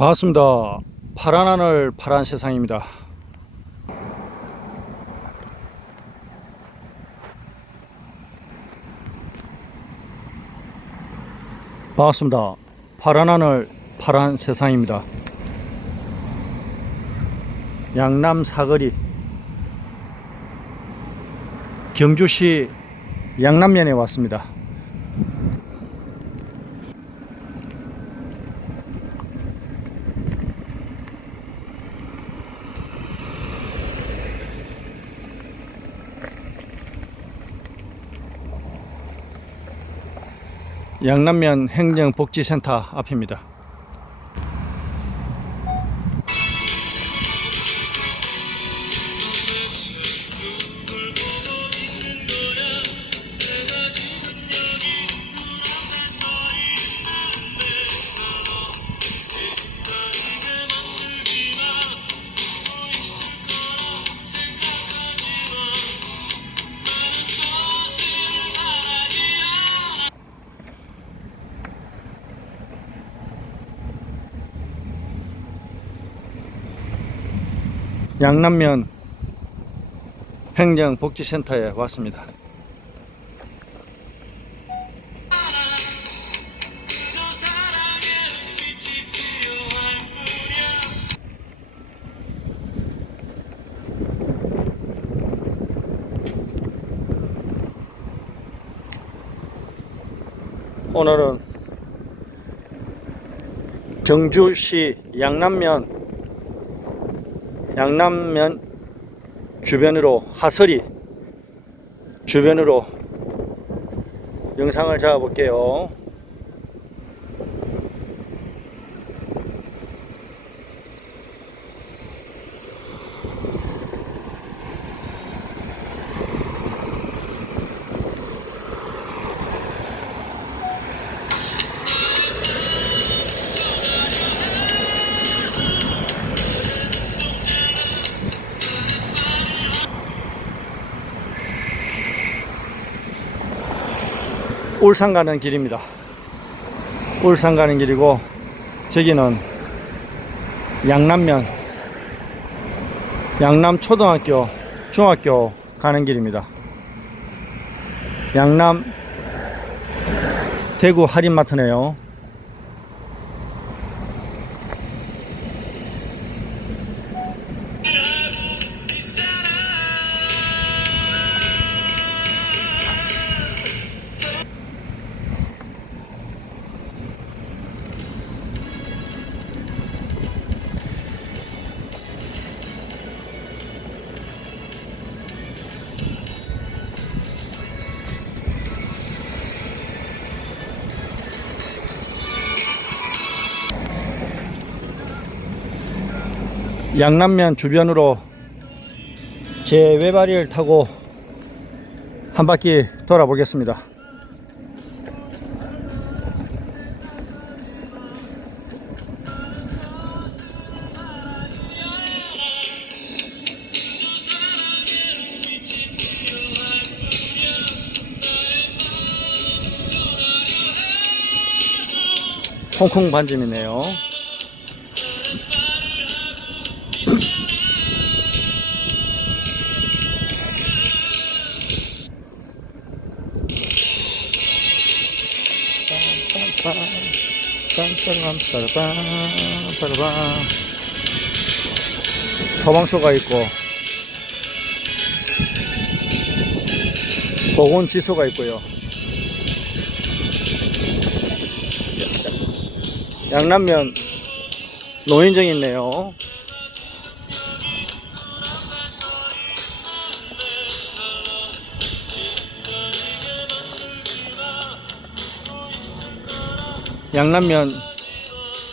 반갑습니다. 파란 하늘 파란 세상입니다. 반갑습니다. 파란 하늘 파란 세상입니다. 양남 사거리 경주시 양남면에 왔습니다. 양남면 행정복지센터 앞입니다. 양남면 행정복지센터에 왔습니다. 오늘은 경주시 양남면 양남면 주변으로 하설이 주변으로 영상을 잡아 볼게요. 울산 가는 길입니다. 울산 가는 길이고 저기는 양남면 양남 초등학교 중학교 가는 길입니다. 양남 대구 할인마트네요. 양남면 주변으로 제 외발이를 타고 한 바퀴 돌아보겠습니다. 홍콩 반점이네요. 빠라빠 빰빠라밤 빠라밤 빠라밤 소방서가 있고 보건지소가 있고요. 양남면 노인정이 있네요. 양남면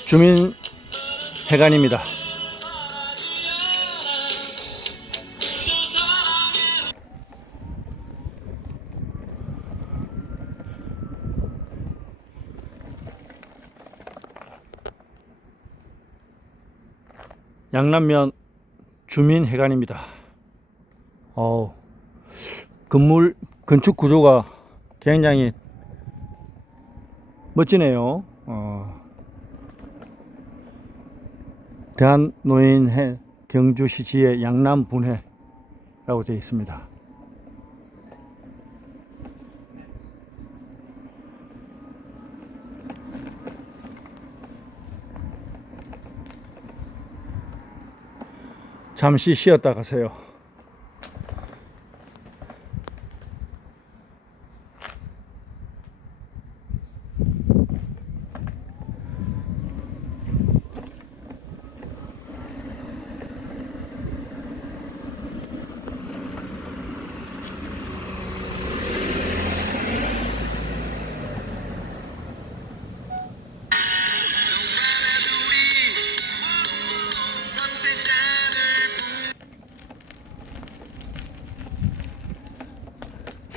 주민회관입니다. 양남면 주민회관입니다. 어 건물 건축 구조가 굉장히 멋지네요. 어, 대한노인회 경주시지의 양남분회라고 되어 있습니다. 잠시 쉬었다 가세요.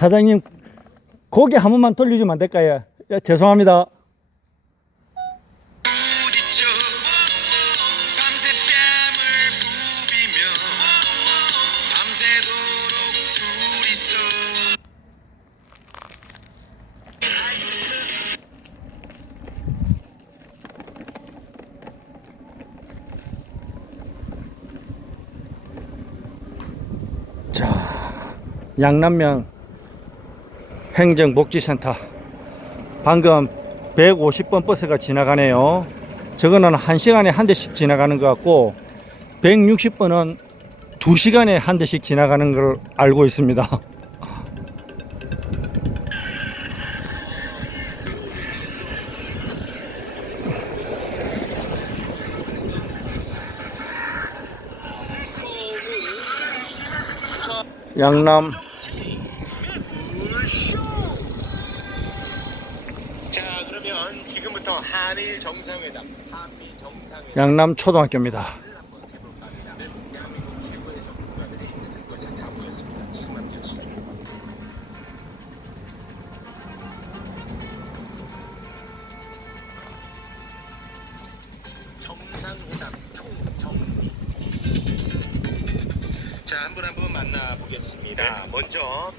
사장님 고개 한 번만 돌려주면 안 될까요? 야, 죄송합니다. 밤새도록 둘이서 양남면 행정복지센터 방금 150번 버스가 지나가네요. 저거는 1시간에 한 대씩 지나가는 것 같고 160번은 2시간에 한 대씩 지나가는 걸 알고 있습니다. 양남 니다 지금 함께 하시죠 정상회담 총정리 자 한 분 한 분 만나보겠습니다. 먼저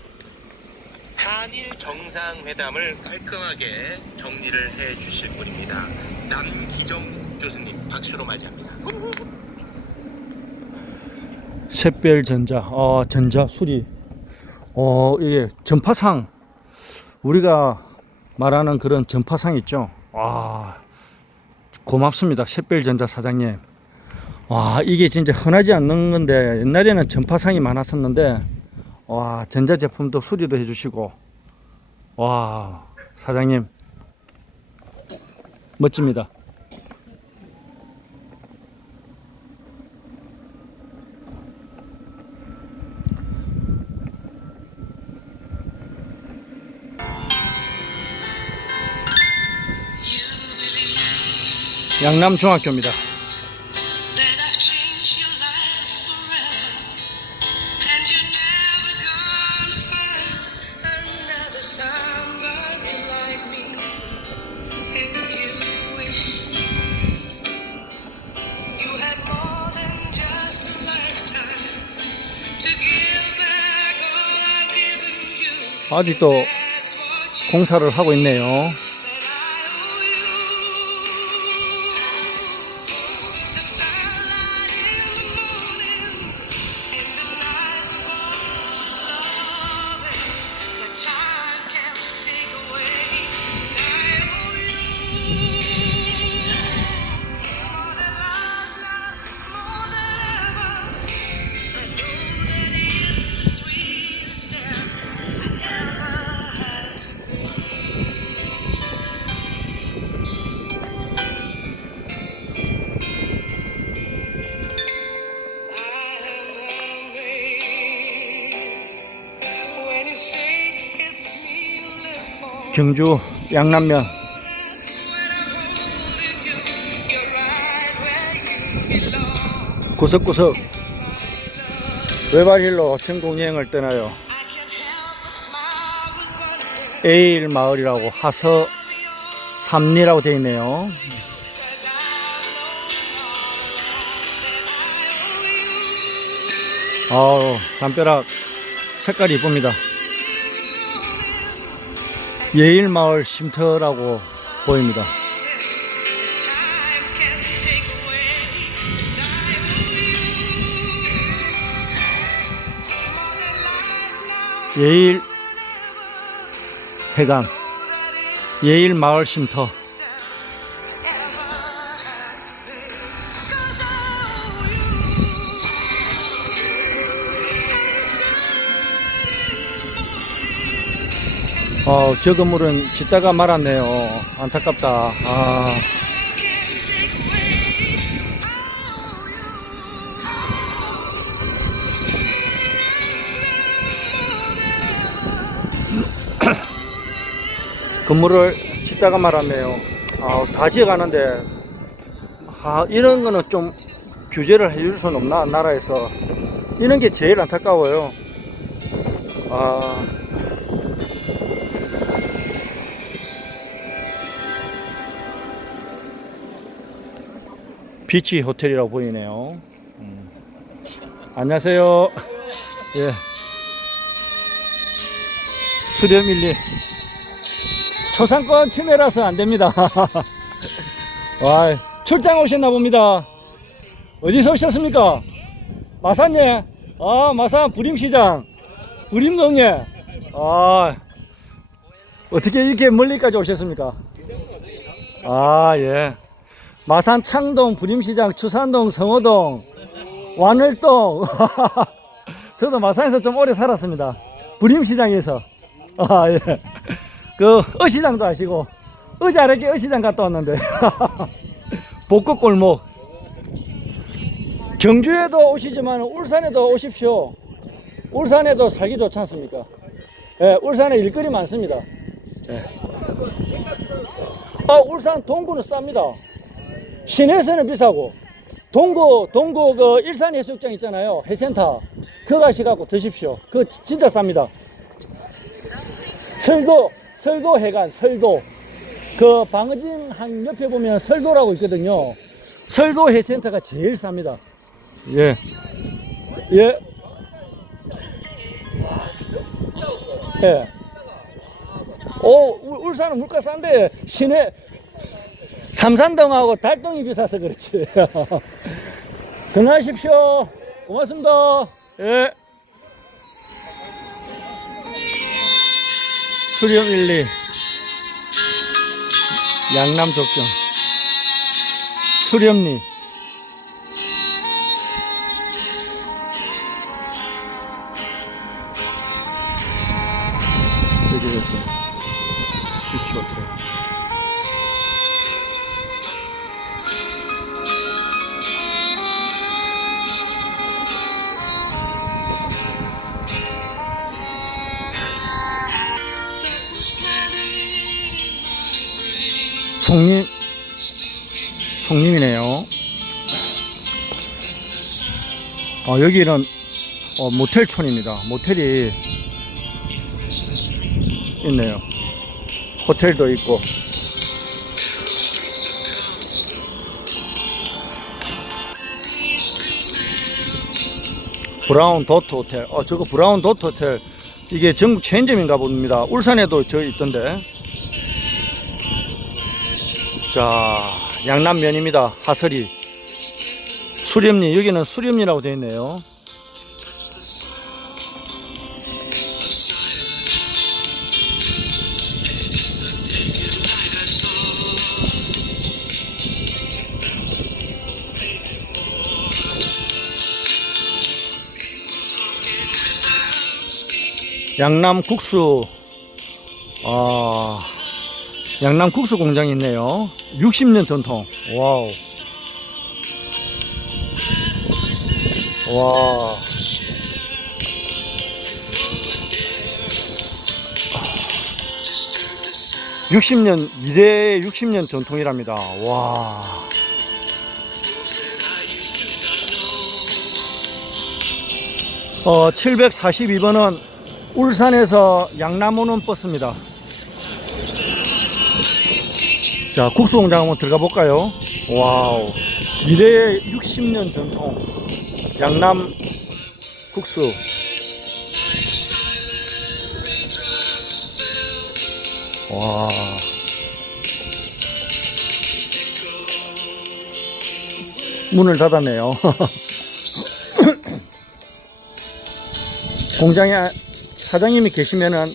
한일 정상회담을 깔끔하게 정리를 해 주실 분입니다. 남기정 교수님 박수로 맞이합니다. 샛별전자, 어, 전자 수리, 어, 이게 전파상, 우리가 말하는 그런 전파상 있죠. 와, 고맙습니다. 샛별전자 사장님. 와, 이게 진짜 흔하지 않는 건데, 옛날에는 전파상이 많았었는데, 와, 전자 제품도 수리도 해주시고, 와, 사장님, 멋집니다. 양남중학교입니다. 아직도 공사를 하고 있네요. 경주 양남면. 구석구석 외발힐로 전국 여행을 떠나요. 에일 마을이라고 하서 삼리라고 되어 있네요. 아우 담벼락 색깔이 이쁩니다. 예일마을 쉼터라고 보입니다. 예일 해강 예일마을 쉼터 어, 저 건물은 짓다가 말았네요. 안타깝다. 아, 건물을 짓다가 말았네요. 아, 다 지어가는데, 아, 이런 거는 좀 규제를 해줄 수는 없나, 나라에서. 이런 게 제일 안타까워요. 아, 비치 호텔이라고 보이네요. 음. 안녕하세요. 예. 수렴 1, 2. 초상권 침해라서 안 됩니다. 와, 출장 오셨나 봅니다. 어디서 오셨습니까? 마산예? 아, 마산 부림시장. 부림동예. 아, 어떻게 이렇게 멀리까지 오셨습니까? 아, 예. 마산 창동, 부림시장, 추산동, 성호동, 완월동. 저도 마산에서 좀 오래 살았습니다. 부림시장에서. 아, 예. 그, 어시장도 아시고, 어제 아래게 어시장 갔다 왔는데. 복고골목. 경주에도 오시지만 울산에도 오십시오. 울산에도 살기 좋지 않습니까? 예, 울산에 일거리 많습니다. 예. 아, 울산 동구는 쌉니다. 시내에서는 비싸고 동구 동구 그 일산 해수욕장 있잖아요. 해센터. 그거 가시갖고 드십시오. 그거 지- 진짜 쌉니다. 설도 설도 해관 설도. 그 방어진 한 옆에 보면 설도라고 있거든요. 설도 해센터가 제일 쌉니다. 예. 예. 예. 오, 울- 울산은 물가 싼데 시내 삼산동하고 달동이 비싸서 그렇지. 건강하십시오. 고맙습니다. 예. 수령 1, 2. 양남 족정. 수렴리. 여기에서 비치 호텔. 송림 송림이네요. 어, 여기는 어, 모텔촌입니다. 모텔이 있네요. 호텔도 있고. 브라운 도트 호텔. 어, 저거 브라운 도트 호텔. 이게 전국 체인점인가 봅니다. 울산에도 저 있던데. 자, 양남면입니다. 하설이. 수렴리, 여기는 수렴리라고 되어 있네요. 양남 국수, 아, 양남 국수 공장이 있네요. 60년 전통. 와우. 와. (60년) 이대 60년 전통이랍니다 와 어, 742번은 울산에서 양남 오는 버스입니다. 자, 국수 공장 한번 들어가 볼까요? 와우. 미래의 60년 전통. 양남 국수. 와. 문을 닫았네요. 공장에 사장님이 계시면은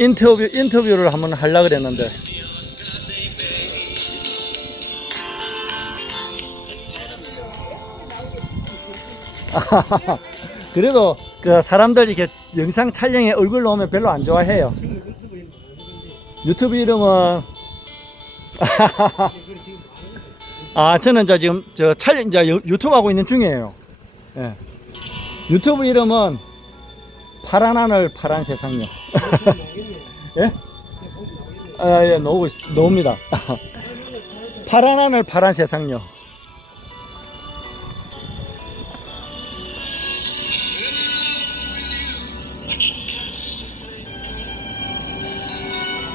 인터뷰 인터뷰를 한번 하려 그랬는데 그래도 그 사람들 이렇게 영상 촬영에 얼굴 나오면 별로 안 좋아해요. 유튜브 이름은 아 저는 저 지금 저 촬영 유- 유튜브 하고 있는 중이에요. 예. 유튜브 이름은 파란 하늘 파란 세상요. 예? 아, 예, 놓고 있, 놓습니다. 파란 하늘 파란 세상요.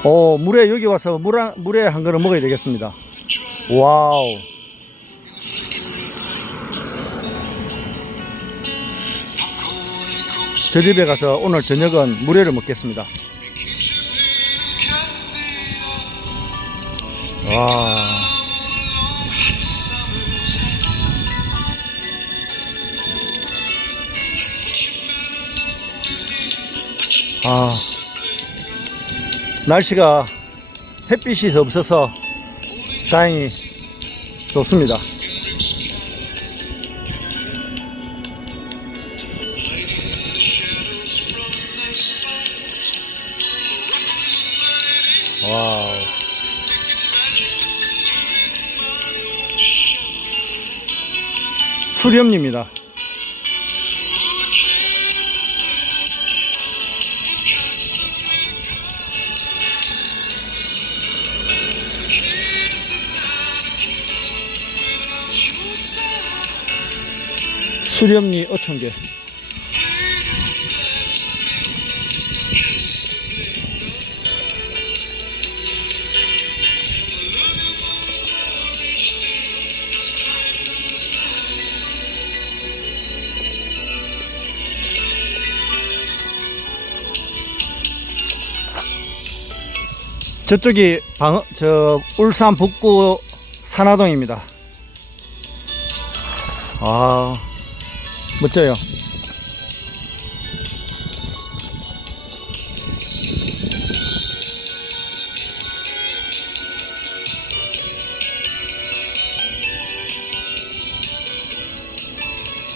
오, 물에 여기 와서 물 한, 물에 한 그릇 먹어야 되겠습니다. 와우. 저 집에 가서 오늘 저녁은 물회를 먹겠습니다. 와. 아. 날씨가 햇빛이 없어서 다행히 좋습니다. 와우. 수렴입니다. 수렴리 어촌계. 저쪽이 방, 저 울산 북구 산화동입니다. 아, 멋져요.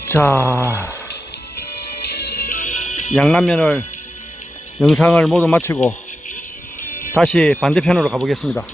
자, 양남면을 영상을 모두 마치고 다시 반대편으로 가보겠습니다.